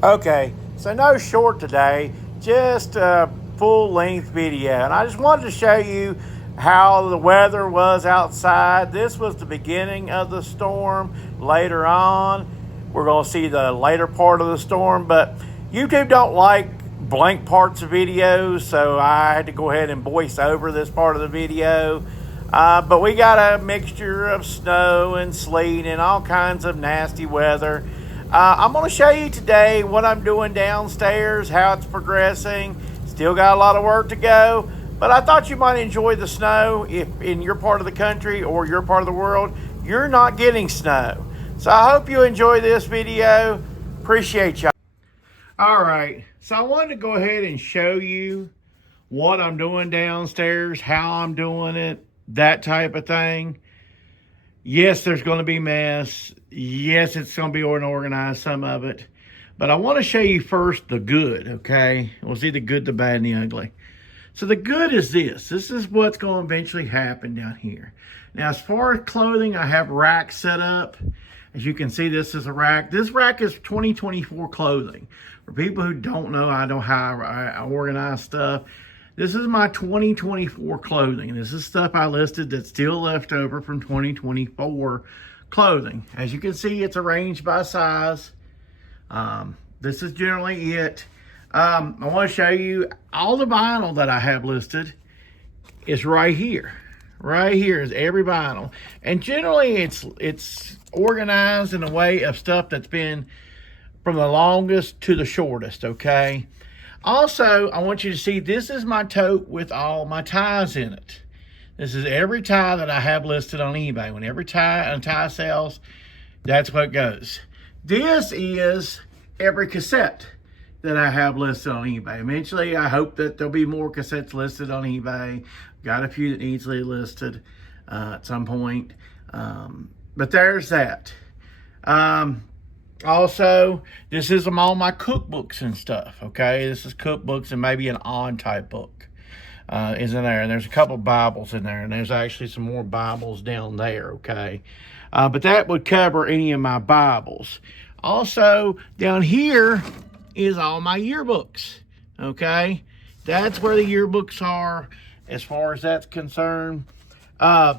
Okay, so no short today, just a full length video. And I just wanted to show you how the weather was outside. This was the beginning of the storm. Later on, we're going to see the later part of the storm, but YouTube don't like blank parts of videos, so I had to go ahead and voice over this part of the video. But we got a mixture of snow and sleet and all kinds of nasty weather. I'm going to show you today what I'm doing downstairs, how it's progressing. Still got a lot of work to go, but I thought you might enjoy the snow if in your part of the country or your part of the world, you're not getting snow. So I hope you enjoy this video. Appreciate y'all. All right, so I wanted to go ahead and show you what I'm doing downstairs, how I'm doing it, that type of thing. Yes, there's going to be mess. Yes, it's going to be unorganized, some of it. But I want to show you first the good, okay? We'll see the good, the bad, and the ugly. So the good is this. This is what's going to eventually happen down here. Now, as far as clothing, I have racks set up. As you can see, this is a rack. This rack is 2024 clothing. For people who don't know, I know how I organize stuff. This is my 2024 clothing. This is stuff I listed that's still left over from 2024 clothing. As you can see, it's arranged by size. This is generally it. I want to show you all the vinyl that I have listed is right here. Right here is every vinyl. And generally it's organized in a way of stuff that's been from the longest to the shortest, okay? Also, I want you to see this is my tote with all my ties in it. This is every tie that I have listed on eBay. When every tie sells, that's what goes. This is every cassette that I have listed on eBay. Eventually, I hope that there'll be more cassettes listed on eBay. Got a few that needs to be listed at some point. But there's that. Also, this is all my cookbooks and stuff, okay? This is cookbooks and maybe an odd type book is in there. And there's a couple Bibles in there, and there's actually some more Bibles down there, okay? But that would cover any of my Bibles. Also, down here is all my yearbooks, okay? That's where the yearbooks are as far as that's concerned.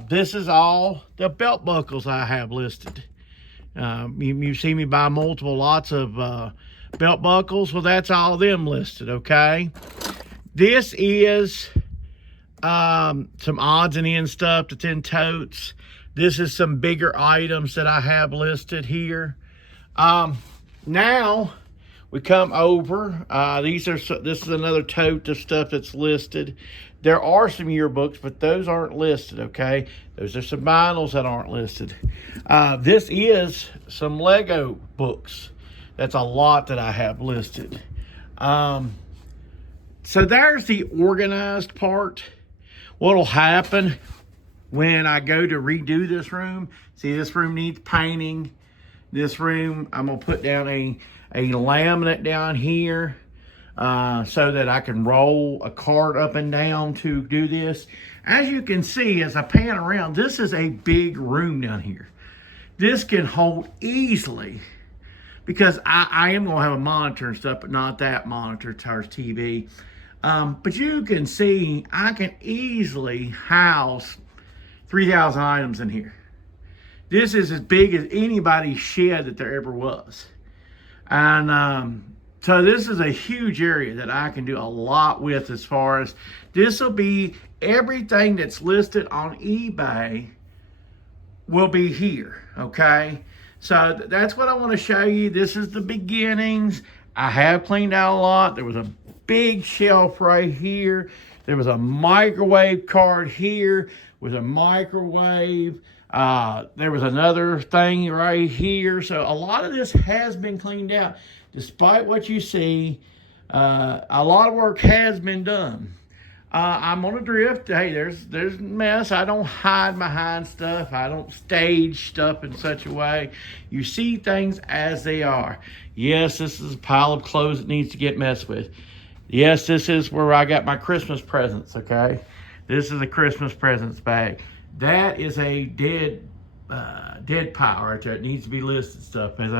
This is all the belt buckles I have listed. You see me buy lots of belt buckles. Well, that's all of them listed, okay? This is some odds and ends stuff that's in totes. This is some bigger items that I have listed here. Now we come over. This is another tote of stuff that's listed. There are some yearbooks, but those aren't listed, okay? Those are some vinyls that aren't listed. This is some Lego books. That's a lot that I have listed. So there's the organized part. What'll happen when I go to redo this room? See, this room needs painting. This room, I'm going to put down a laminate down here. So that I can roll a cart up and down to do this. As you can see, as I pan around, this is a big room down here. This can hold easily, because I am going to have a monitor and stuff, but not that monitor, it's TV. But you can see, I can easily house 3,000 items in here. This is as big as anybody's shed that there ever was. And, so this is a huge area that I can do a lot with, as far as this will be everything that's listed on eBay will be here, okay? So that's what I want to show you. This is the beginnings. I have cleaned out a lot. There was a big shelf right here. There was a microwave cart here with a microwave. There was another thing right here. So a lot of this has been cleaned out. Despite what you see, a lot of work has been done. I'm on a drift. Hey, there's mess. I don't hide behind stuff. I don't stage stuff in such a way. You see things as they are. Yes, this is a pile of clothes that needs to get messed with. Yes, this is where I got my Christmas presents, okay? This is a Christmas presents bag. That is a dead pile right there. It needs to be listed stuff. As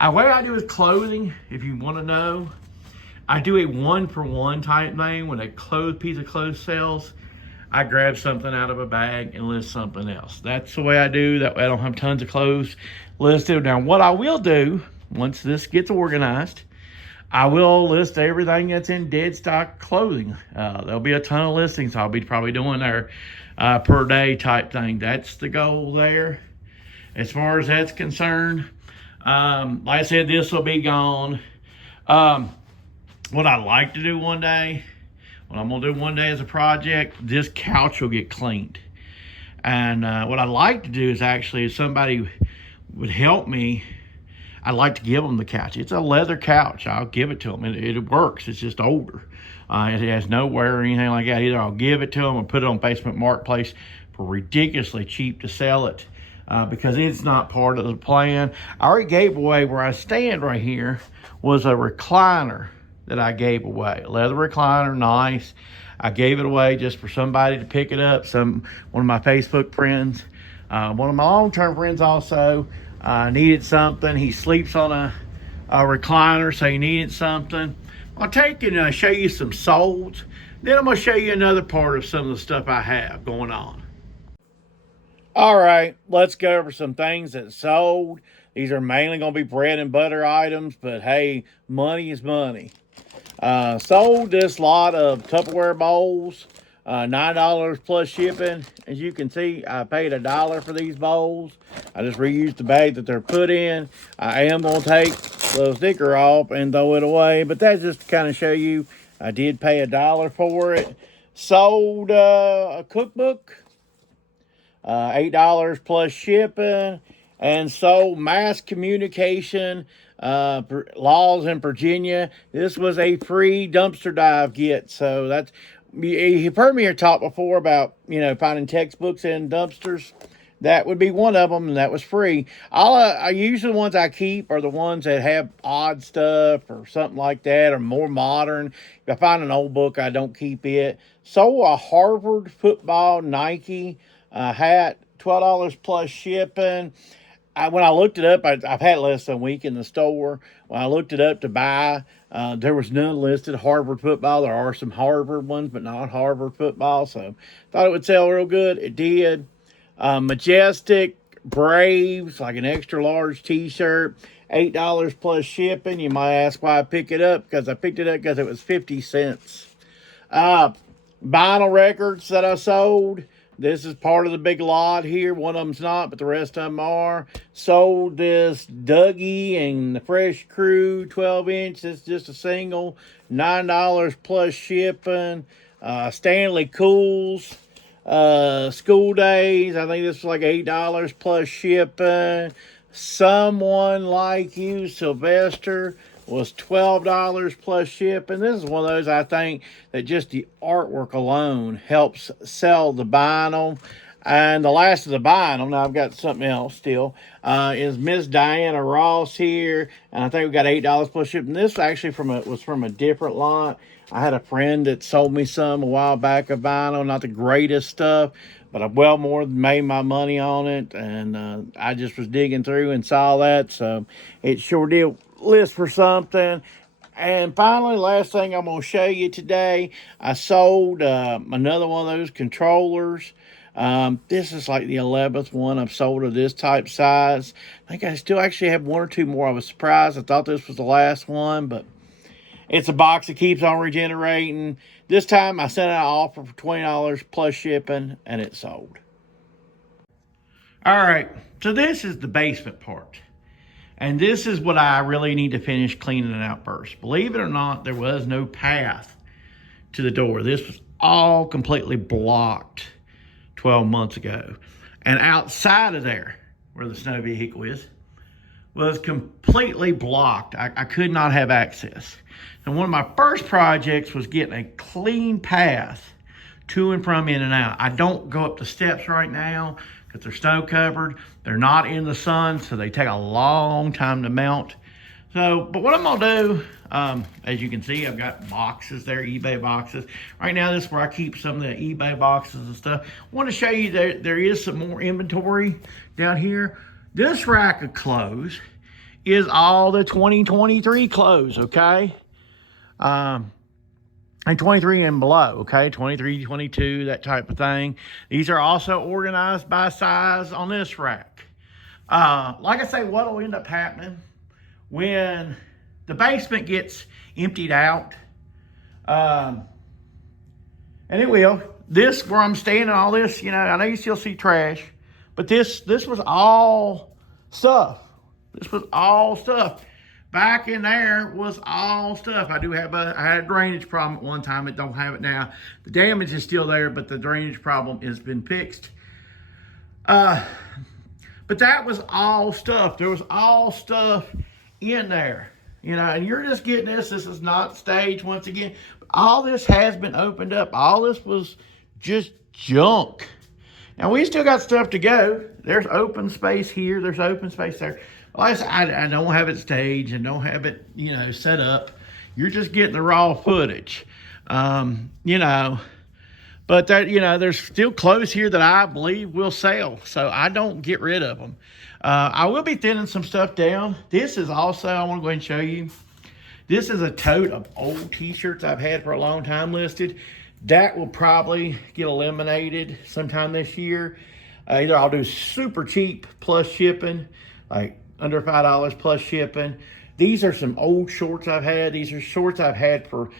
The way I do with clothing, if you want to know, I do a 1-for-1 type thing. When a piece of clothes sells, I grab something out of a bag and list something else. That's the way I do. That way I don't have tons of clothes listed. Now, what I will do, once this gets organized, I will list everything that's in dead stock clothing. There'll be a ton of listings I'll be probably doing there per day type thing. That's the goal there. As far as that's concerned, like I said, this will be gone. What I'd like to do one day, what I'm gonna do one day as a project, this couch will get cleaned. And what I'd like to do is actually, if somebody would help me, I'd like to give them the couch. It's a leather couch. I'll give it to them. It works. It's just older. It has no wear or anything like that. Either I'll give it to them or put it on Facebook Marketplace for ridiculously cheap to sell it because it's not part of the plan. I already gave away, where I stand right here, was a recliner that I gave away. A leather recliner, nice. I gave it away just for somebody to pick it up. One of my Facebook friends, one of my long-term friends also, needed something. He sleeps on a recliner, so he needed something. I'll take and show you some solds. Then I'm going to show you another part of some of the stuff I have going on. All right, let's go over some things that sold. These are mainly going to be bread and butter items, but hey, money is money. Sold this lot of Tupperware bowls, $9 plus shipping. As you can see, I paid $1 for these bowls. I just reused the bag that they're put in. I am going to take the sticker off and throw it away, but that's just to kind of show you I did pay $1 for it. Sold a cookbook, $8 plus shipping, and sold mass communication laws in Virginia. This was a free dumpster dive get. So that's, you've heard me talk before about, finding textbooks in dumpsters. That would be one of them, and that was free. I usually the ones I keep are the ones that have odd stuff or something like that, or more modern. If I find an old book, I don't keep it. Sold a Harvard football Nike hat, $12 plus shipping. When I looked it up, I've had it less than a week in the store. When I looked it up to buy, there was none listed Harvard football. There are some Harvard ones, but not Harvard football. So thought it would sell real good. It did. Majestic Braves, like an extra large t-shirt, $8 plus shipping. You might ask why I picked it up, because I picked it up because it was 50 cents. Vinyl records that I sold. This is part of the big lot here. One of them's not, but the rest of them are. Sold this Dougie and the Fresh Crew 12-inch. It's just a single. $9 plus shipping. Stanley Cools. School Days. I think this was like $8 plus shipping. Someone Like You, Sylvester, was $12 plus shipping. This is one of those, I think, that just the artwork alone helps sell the vinyl. And the last of the vinyl, now I've got something else still, is Miss Diana Ross here. And I think we got $8 plus shipping. This actually was from a different lot. I had a friend that sold me some a while back of vinyl. Not the greatest stuff, but I well more than made my money on it. And I just was digging through and saw that. So it sure did list for something. And finally, last thing I'm going to show you today, I sold another one of those controllers. This is like the 11th one I've sold of this type size. I think I still actually have one or two more. I was surprised. I thought this was the last one, but it's a box that keeps on regenerating. This time I sent out an offer for $20 plus shipping, and it sold. All right, so this is the basement part. And this is what I really need to finish cleaning it out first. Believe it or not, there was no path to the door. This was all completely blocked 12 months ago. And outside of there, where the snow vehicle is, was completely blocked. I could not have access. And one of my first projects was getting a clean path to and from in and out. I don't go up the steps right now because they're snow covered. They're not in the sun, so they take a long time to melt. So, but what I'm gonna do, as you can see, I've got boxes there, eBay boxes. Right now, this is where I keep some of the eBay boxes and stuff. I want to show you that there is some more inventory down here. This rack of clothes is all the 2023 clothes, okay? And 23 and below, okay? 23, 22, that type of thing. These are also organized by size on this rack. Like I say, what will end up happening when the basement gets emptied out, and it will. This, where I'm standing, all this, you know, I know you still see trash, but this was all stuff. This was all stuff. Back in there was all stuff. I had a drainage problem at one time. It don't have it now. The damage is still there, but the drainage problem has been fixed. But that was all stuff. There was all stuff in there, you know, and you're just getting this. This is not staged once again. All this has been opened up. All this was just junk. Now, we still got stuff to go. There's open space here. There's open space there. Like I said, I don't have it staged and don't have it, you know, set up. You're just getting the raw footage, you know. But, you know, there's still clothes here that I believe will sell. So I don't get rid of them. I will be thinning some stuff down. This is also, I want to go ahead and show you. This is a tote of old t-shirts I've had for a long time listed. That will probably get eliminated sometime this year. Either I'll do super cheap plus shipping, like under $5 plus shipping. These are some old shorts I've had. These are shorts I've had for,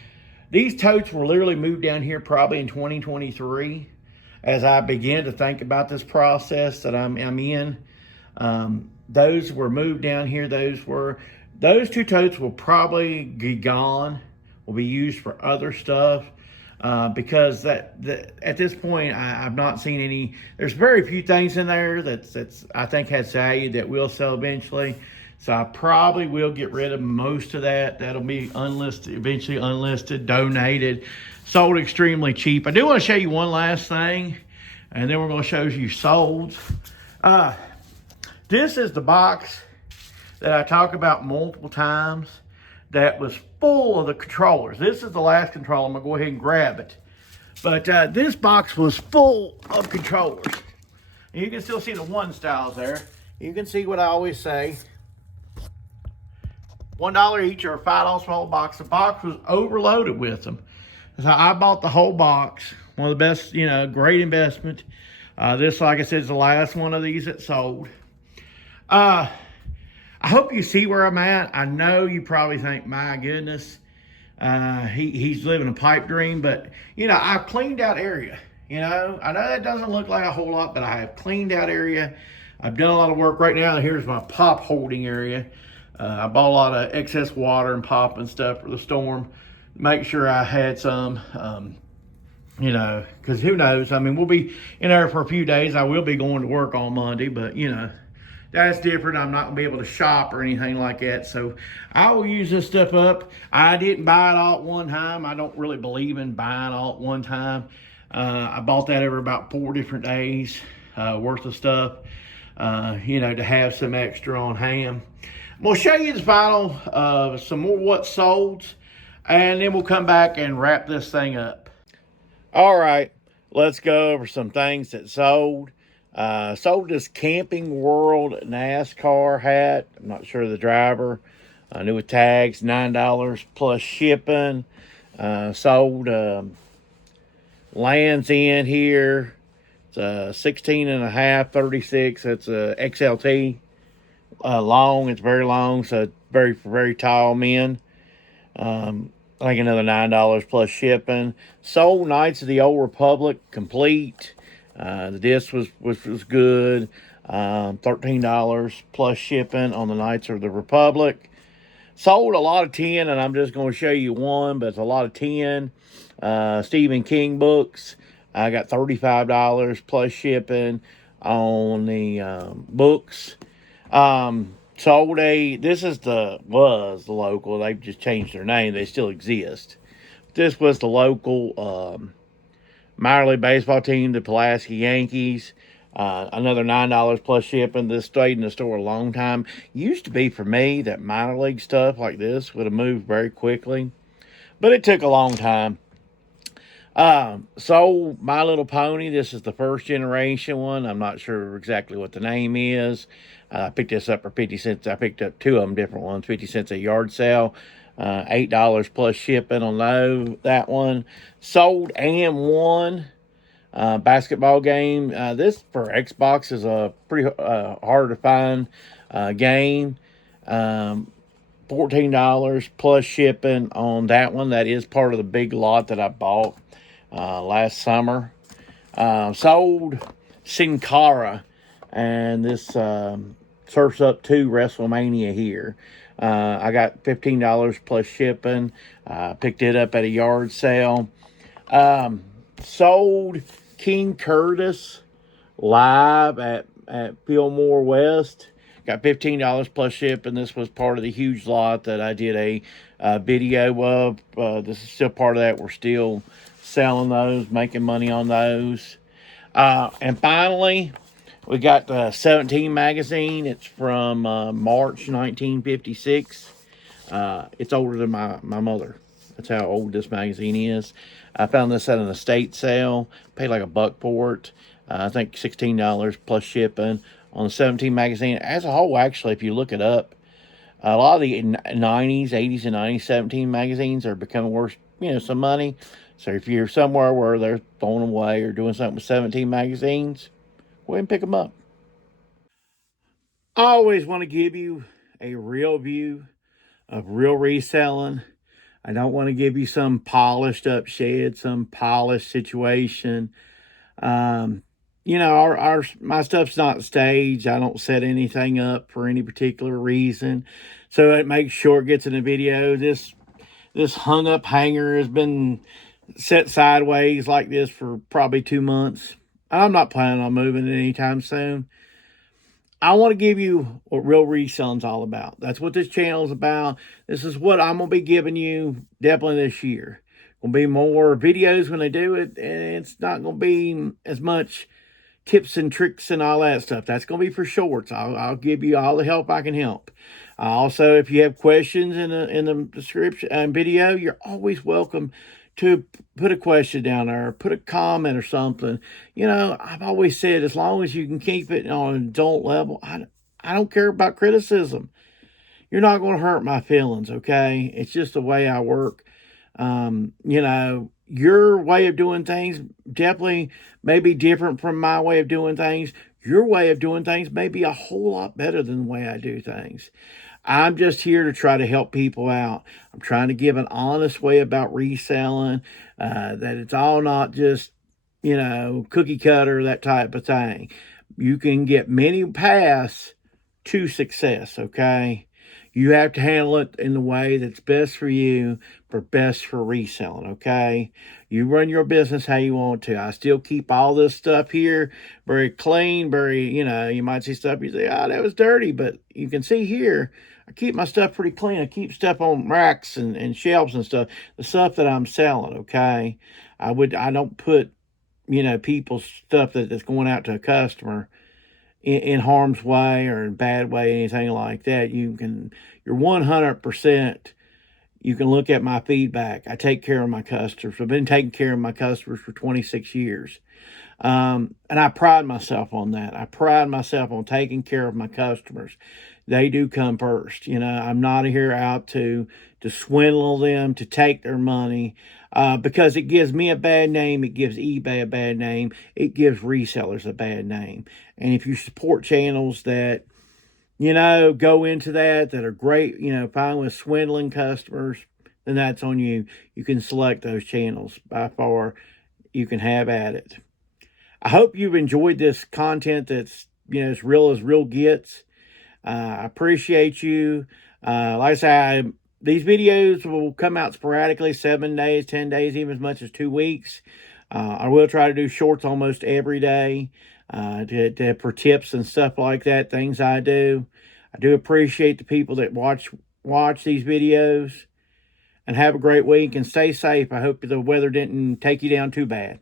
these totes were literally moved down here probably in 2023 as I began to think about this process that I'm in. Those were moved down here. Those two totes will probably be gone, will be used for other stuff. Because at this point, I've not seen any. There's very few things in there that's I think has value that will sell eventually. So I probably will get rid of most of that. That'll be unlisted, eventually unlisted, donated, sold extremely cheap. I do want to show you one last thing, and then we're going to show you sold. This is the box that I talk about multiple times that was full of the controllers. This is the last controller. I'm going to go ahead and grab it. But this box was full of controllers. And you can still see the one styles there. You can see what I always say. $1 each or $5 for the whole box. The box was overloaded with them. So I bought the whole box. One of the best, you know, great investment. This, like I said, is the last one of these that sold. I hope you see where I'm at. I know you probably think, my goodness, he's living a pipe dream. But, you know, I've cleaned out area. You know, I know that doesn't look like a whole lot, but I have cleaned out area. I've done a lot of work right now. Here's my pop holding area. I bought a lot of excess water and pop and stuff for the storm. Make sure I had some, you know, because who knows? I mean, we'll be in there for a few days. I will be going to work on Monday, but, you know, that's different. I'm not going to be able to shop or anything like that. So I will use this stuff up. I didn't buy it all at one time. I don't really believe in buying all at one time. I bought that over about 4 different days worth of stuff, you know, to have some extra on hand. We'll show you the final, some more what sold, and then we'll come back and wrap this thing up. All right, let's go over some things that sold. Sold this Camping World NASCAR hat. I'm not sure of the driver. New with tags, $9 plus shipping. Sold Lands in here. It's a 16.5, 36. It's a XLT. Long. It's very long, so very, very tall men. I think another $9 plus shipping. Sold Knights of the Old Republic complete. The disc was good. $13 plus shipping on the Knights of the Republic. Sold a lot of 10, and I'm just going to show you one, but it's a lot of 10. Stephen King books. I got $35 plus shipping on the books. Sold this was the local. They've just changed their name. They still exist. This was the local minor league baseball team, the Pulaski Yankees. Another $9 plus shipping. This stayed in the store a long time. Used to be for me that minor league stuff like this would have moved very quickly, but it took a long time. Sold My Little Pony. This is the first generation one. I'm not sure exactly what the name is. I picked this up for 50 cents. I picked up two of them, different ones, 50 cents a yard sale. $8 plus shipping on that one. Sold and won basketball game. This for Xbox is a pretty hard to find game. $14 plus shipping on that one. That is part of the big lot that I bought last summer. Sold Sin Cara, and this surfs up to WrestleMania here. I got $15 plus shipping. Picked it up at a yard sale. Sold King Curtis live at Fillmore West. Got $15 plus shipping. This was part of the huge lot that I did a video of. This is still part of that. We're still selling those, making money on those. And finally, we got the 17 magazine. It's from March 1956. It's older than my mother. That's how old this magazine is. I found this at an estate sale. Paid like $1 for it. I think $16 plus shipping on the 17 magazine. As a whole, actually, if you look it up, a lot of the 90s, 80s, and 90s 17 magazines are becoming worth, some money. So if you're somewhere where they're throwing away or doing something with 17 magazines, go ahead and pick them up. I always want to give you a real view of real reselling. I don't want to give you some polished up shed, some polished situation. My stuff's not staged. I don't set anything up for any particular reason. So it makes sure it gets in the video. This hung up hanger has been set sideways like this for probably 2 months. I'm not planning on moving it anytime soon. I want to give you what real reselling's all about. That's what this channel is about. This is what I'm going to be giving you definitely this year. Going to be more videos when I do it, and it's not going to be as much tips and tricks and all that stuff. That's going to be for shorts. I'll give you all the help I can help. Also, if you have questions in the description and video, you're always welcome to put a question down there, put a comment or something. I've always said, as long as you can keep it on an adult level, I don't care about criticism. You're not going to hurt my feelings, okay? It's just the way I work. Your way of doing things definitely may be different from my way of doing things. Your way of doing things may be a whole lot better than the way I do things. I'm just here to try to help people out. I'm trying to give an honest way about reselling, that it's all not just, cookie cutter, that type of thing. You can get many paths to success, okay? You have to handle it in the way that's best for you, best for reselling, okay? You run your business how you want to. I still keep all this stuff here very clean, very, you might see stuff, you say, that was dirty, but you can see here, I keep my stuff pretty clean. I keep stuff on racks and shelves and stuff, the stuff that I'm selling, okay? I don't put, people's stuff that's going out to a customer in harm's way or in bad way, anything like that. You're 100%. You can look at my feedback. I take care of my customers. I've been taking care of my customers for 26 years. And I pride myself on that. I pride myself on taking care of my customers. They do come first. I'm not here out to swindle them, to take their money, because it gives me a bad name. It gives eBay a bad name. It gives resellers a bad name. And if you support channels that, go into that are great, fine with swindling customers, then that's on you. You can select those channels. By far, you can have at it. I hope you've enjoyed this content that's, as real gets. I appreciate you. Like I say, these videos will come out sporadically, 7 days, 10 days, even as much as 2 weeks. I will try to do shorts almost every day for tips and stuff like that, things I do. I do appreciate the people that watch these videos. And have a great week and stay safe. I hope the weather didn't take you down too bad.